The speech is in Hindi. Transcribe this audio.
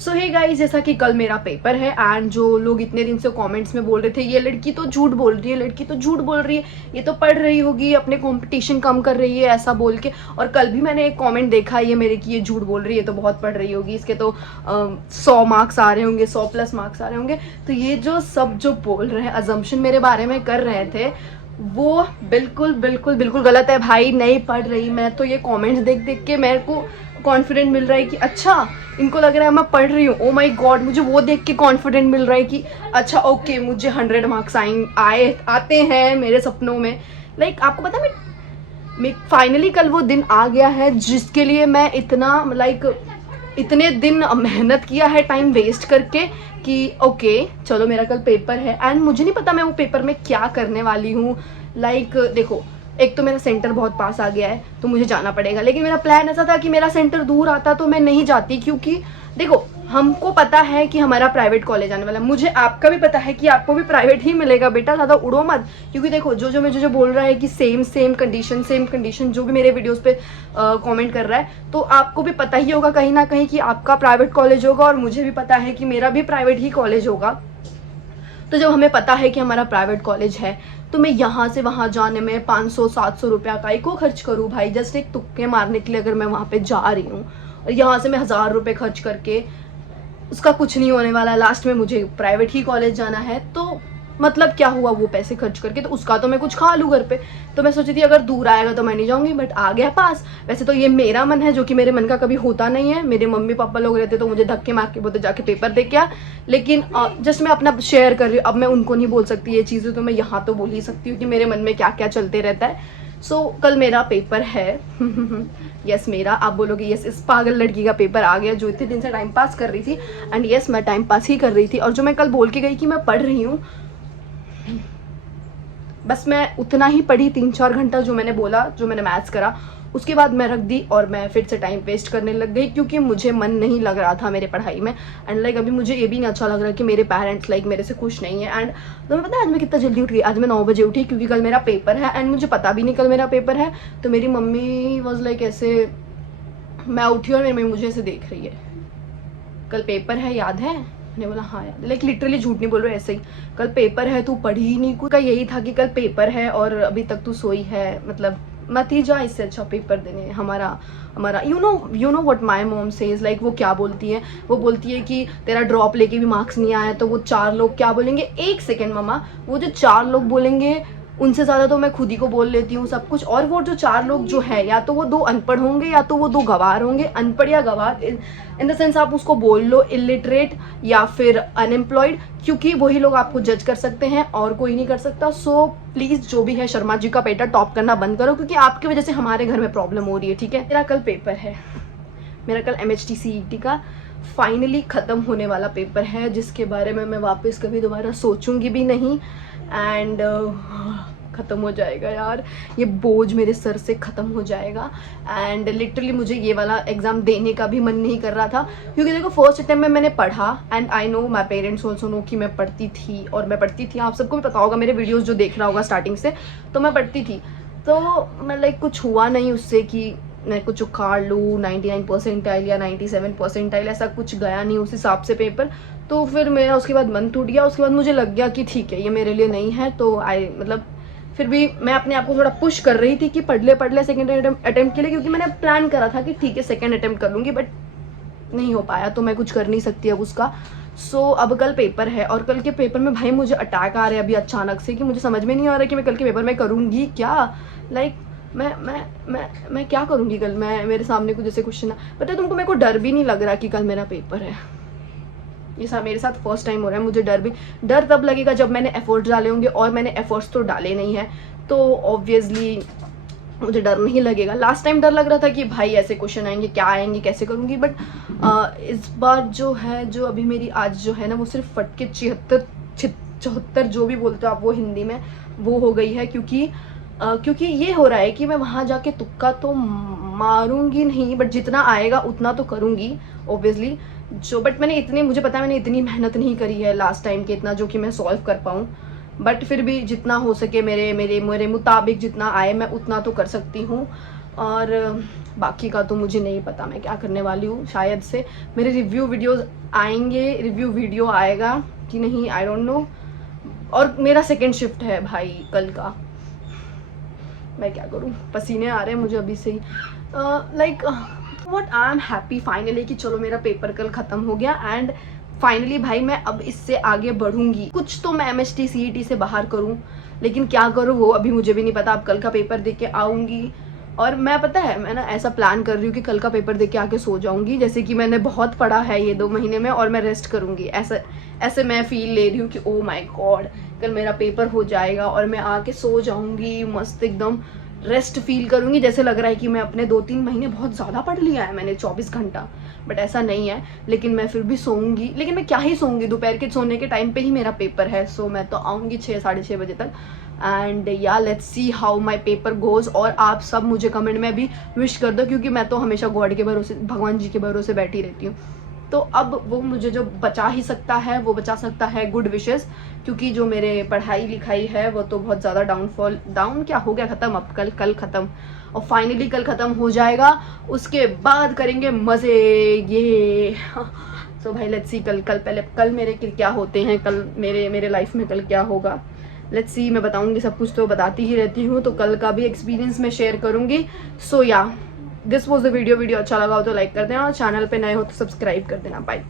सो हे गाइस, जैसा कि कल मेरा पेपर है एंड जो लोग इतने दिन से कमेंट्स में बोल रहे थे ये लड़की तो झूठ बोल रही है, लड़की तो झूठ बोल रही है, ये तो पढ़ रही होगी, अपने कंपटीशन कम कर रही है, ऐसा बोल के। और कल भी मैंने एक कमेंट देखा ये मेरे कि ये झूठ बोल रही है, तो बहुत पढ़ रही होगी, इसके तो 100 मार्क्स आ रहे होंगे, 100+ मार्क्स आ रहे होंगे। तो ये जो सब जो बोल रहे हैं, अजम्पशन मेरे बारे में कर रहे थे, वो बिल्कुल बिल्कुल बिल्कुल गलत है भाई। नहीं पढ़ रही मैं, तो ये कमेंट्स देख देख के मेरे को कॉन्फिडेंट मिल रहा है कि अच्छा, इनको लग रहा है मैं पढ़ रही हूँ। ओ माय गॉड, मुझे वो देख के कॉन्फिडेंट मिल रहा है कि अच्छा ओके, मुझे 100 मार्क्स आते हैं मेरे सपनों में। लाइक आपको पता है, मैं फाइनली कल वो दिन आ गया है जिसके लिए मैं इतना इतने दिन मेहनत किया है, टाइम वेस्ट करके, कि ओके चलो मेरा कल पेपर है। एंड मुझे नहीं पता मैं वो पेपर में क्या करने वाली हूँ। देखो, एक तो मेरा सेंटर बहुत पास आ गया है तो मुझे जाना पड़ेगा, लेकिन मेरा प्लान ऐसा था कि मेरा सेंटर दूर आता तो मैं नहीं जाती, क्योंकि देखो हमको पता है कि हमारा प्राइवेट कॉलेज आने वाला है, मुझे आपका भी पता है कि आपको भी प्राइवेट ही मिलेगा बेटा, ज़्यादा उड़ो मत। क्योंकि देखो जो बोल रहा है कि सेम कंडीशन, जो भी मेरे वीडियोस पे कमेंट कर रहा है, तो आपको भी पता ही होगा कहीं ना कहीं कि आपका प्राइवेट कॉलेज होगा, और मुझे भी पता है कि मेरा भी प्राइवेट ही कॉलेज होगा। तो जब हमें पता है कि हमारा प्राइवेट कॉलेज है, तो मैं यहाँ से वहाँ जाने में 500-700 रुपया का को खर्च करूँ भाई, जस्ट एक तुक्के मारने के लिए अगर मैं वहाँ पे जा रही हूँ, और यहाँ से मैं 1000 रुपये खर्च करके, उसका कुछ नहीं होने वाला। लास्ट में मुझे प्राइवेट ही कॉलेज जाना है, तो मतलब क्या हुआ वो पैसे खर्च करके, तो उसका तो मैं कुछ खा लूँ घर पे। तो मैं सोची थी अगर दूर आएगा तो मैं नहीं जाऊँगी, बट आ गया पास। वैसे तो ये मेरा मन है, जो कि मेरे मन का कभी होता नहीं है। मेरे मम्मी पापा लोग रहते तो मुझे धक्के मार के बोलते जाके पेपर दे के आ, लेकिन जस्ट मैं अपना शेयर कर रही हूँ। अब मैं उनको नहीं बोल सकती ये चीज़ें, तो मैं यहाँ तो बोल ही सकती हूँ कि मेरे मन में क्या क्या चलते रहता है। सो कल मेरा पेपर है। यस मेरा, आप बोलोगे यस इस पागल लड़की का पेपर आ गया जो इतने दिन से टाइम पास कर रही थी। एंड यस मैं टाइम पास ही कर रही थी, और जो मैं कल बोल के गई कि मैं पढ़ रही हूँ, बस मैं उतना ही पढ़ी, 3-4 घंटा जो मैंने बोला, जो मैंने मैथ्स करा, उसके बाद मैं रख दी और मैं फिर से टाइम वेस्ट करने लग गई, क्योंकि मुझे मन नहीं लग रहा था मेरे पढ़ाई में। एंड अभी मुझे ये भी नहीं अच्छा लग रहा कि मेरे पेरेंट्स मेरे से खुश नहीं है। एंड तुम्हें पता है आज मैं कितना जल्दी उठ गई? आज मैं 9 बजे उठी, क्योंकि कल मेरा पेपर है एंड मुझे पता भी नहीं कल मेरा पेपर है। तो मेरी मम्मी वॉज ऐसे, मैं उठी और मेरी मम्मी मुझे ऐसे देख रही है, कल पेपर है याद है? मैंने बोला हाँ यार, लिटरली झूठ नहीं बोल रहे, ऐसे ही कल पेपर है, तू पढ़ी ही नहीं कुछ का। यही था कि कल पेपर है और अभी तक तू सोई है, मतलब मत ही जा, इससे अच्छा पेपर देने हमारा you know what my mom says. वो क्या बोलती है? वो बोलती है कि तेरा ड्रॉप लेके भी मार्क्स नहीं आया तो वो 4 लोग क्या बोलेंगे। एक सेकेंड मम्मा, वो जो 4 लोग बोलेंगे उनसे ज़्यादा तो मैं खुद ही को बोल लेती हूँ सब कुछ। और वो जो 4 लोग जो है, या तो वो 2 अनपढ़ होंगे या तो वो 2 गवार होंगे। अनपढ़ या गवार इन द सेंस आप उसको बोल लो इलिटरेट या फिर अनएम्प्लॉयड, क्योंकि वही लोग आपको जज कर सकते हैं और कोई नहीं कर सकता। सो प्लीज़ जो भी है, शर्मा जी का बेटा टॉप करना बंद करो, क्योंकि आपकी वजह से हमारे घर में प्रॉब्लम हो रही है, ठीक है? मेरा कल पेपर है, मेरा कल MHT CET का फाइनली ख़त्म होने वाला पेपर है, जिसके बारे में मैं वापस कभी दोबारा सोचूंगी भी नहीं। एंड ख़त्म हो जाएगा यार, ये बोझ मेरे सर से ख़त्म हो जाएगा। एंड लिटरली मुझे ये वाला एग्ज़ाम देने का भी मन नहीं कर रहा था, क्योंकि देखो फर्स्ट अटैम्प्ट में मैंने पढ़ा, and I know my parents also know कि मैं पढ़ती थी, और मैं पढ़ती थी, आप सबको भी पता होगा, मेरे वीडियोज़ जो देख रहा होगा स्टार्टिंग से, तो मैं पढ़ती थी। तो मैं कुछ हुआ नहीं उससे कि मैं कुछ उखाड़ लूँ 99 परसेंटाइल या 97 परसेंटाइल, ऐसा कुछ गया नहीं उस हिसाब से पेपर। तो फिर मेरा उसके बाद मन टूट गया। उसके बाद मुझे लग गया कि ठीक है ये मेरे लिए नहीं है, तो फिर भी मैं अपने आप को थोड़ा पुश कर रही थी कि पढ़ ले सेकेंड अटेम्प्ट के लिए, क्योंकि मैंने प्लान करा था कि ठीक है सेकेंड अटेम्प्ट कर लूँगी, बट नहीं हो पाया, तो मैं कुछ कर नहीं सकती अब उसका। सो अब कल पेपर है, और कल के पेपर में भाई मुझे अटैक आ रहे हैं अभी अचानक से, कि मुझे समझ में नहीं आ रहा कि मैं कल के पेपर में करूँगी क्या। मैं क्या करूँगी कल? मैं, मेरे सामने कुछ ऐसे क्वेश्चन, पता है तुमको, मेरे को डर भी नहीं लग रहा कि कल मेरा पेपर है। ये मेरे साथ फर्स्ट टाइम हो रहा है। मुझे डर तब लगेगा जब मैंने एफर्ट्स डाले होंगे, और मैंने एफर्ट्स तो डाले नहीं है, तो ऑब्वियसली मुझे डर नहीं लगेगा। लास्ट टाइम डर लग रहा था कि भाई ऐसे क्वेश्चन आएंगे, क्या आएंगे, कैसे करूँगी, बट इस बार जो है, जो अभी मेरी आज जो है ना, वो सिर्फ फट के 74 जो भी बोलते हो आप वो हिंदी में, वो हो गई है। क्योंकि ये हो रहा है कि मैं वहाँ जाके तुक्का तो मारूंगी नहीं, बट जितना आएगा उतना तो करूँगी ऑब्वियसली। बट मुझे पता है मैंने इतनी मेहनत नहीं करी है लास्ट टाइम के इतना, जो कि मैं सॉल्व कर पाऊँ। बट फिर भी जितना हो सके मेरे मुताबिक जितना आए मैं उतना तो कर सकती हूँ। और बाकी का तो मुझे नहीं पता मैं क्या करने वाली हूँ। शायद से मेरे रिव्यू वीडियोज़ आएंगे, रिव्यू वीडियो आएगा कि नहीं आई डोंट नो। और मेरा सेकेंड शिफ्ट है भाई कल का, मैं क्या करूँ, पसीने आ रहे हैं मुझे अभी से ही। Like what I am happy finally कि चलो मेरा पेपर कल ख़त्म हो गया एंड फाइनली भाई मैं अब इससे आगे बढ़ूंगी। कुछ तो मैं MHT CET से बाहर करूं, लेकिन क्या करूं वो अभी मुझे भी नहीं पता। अब कल का पेपर दे के आऊँगी और मैं पता है मैं ना ऐसा प्लान कर रही हूँ कि कल का पेपर दे के आके सो जाऊँगी, जैसे कि मैंने बहुत पढ़ा है ये 2 महीने में और मैं रेस्ट करूँगी। ऐसे मैं फील ले रही हूँ कि ओ माई गॉड कल मेरा पेपर हो जाएगा और मैं आके सो जाऊँगी, मस्त एकदम रेस्ट फील करूँगी। जैसे लग रहा है कि मैं अपने 2-3 महीने बहुत ज़्यादा पढ़ लिया है मैंने 24 घंटा, बट ऐसा नहीं है। लेकिन मैं फिर भी सोऊंगी, लेकिन मैं क्या ही सोऊंगी, दोपहर के सोने के टाइम पे ही मेरा पेपर है। सो मैं तो आऊँगी 6-6:30 बजे तक एंड या let's see how my paper goes. और आप सब मुझे कमेंट में भी विश कर दो, क्योंकि मैं तो हमेशा गॉड के भरोसे, भगवान जी के भरोसे बैठी रहती हूँ। तो अब वो मुझे जो बचा ही सकता है वो बचा सकता है गुड विशेस, क्योंकि जो मेरे पढ़ाई लिखाई है वो तो बहुत ज़्यादा डाउन क्या हो गया, ख़त्म। अब कल ख़त्म और फाइनली कल ख़त्म हो जाएगा, उसके बाद करेंगे मज़े ये। सो भाई लेट्स सी कल मेरे क्या होते हैं, कल मेरे लाइफ में कल क्या होगा, लेट्स सी। मैं बताऊंगी सब कुछ, तो बताती ही रहती हूँ, तो कल का भी एक्सपीरियंस मैं शेयर करूँगी। सो या दिस वॉज द वीडियो अच्छा लगा हो तो लाइक कर देना और चैनल पे नए हो तो सब्सक्राइब कर देना। बाय।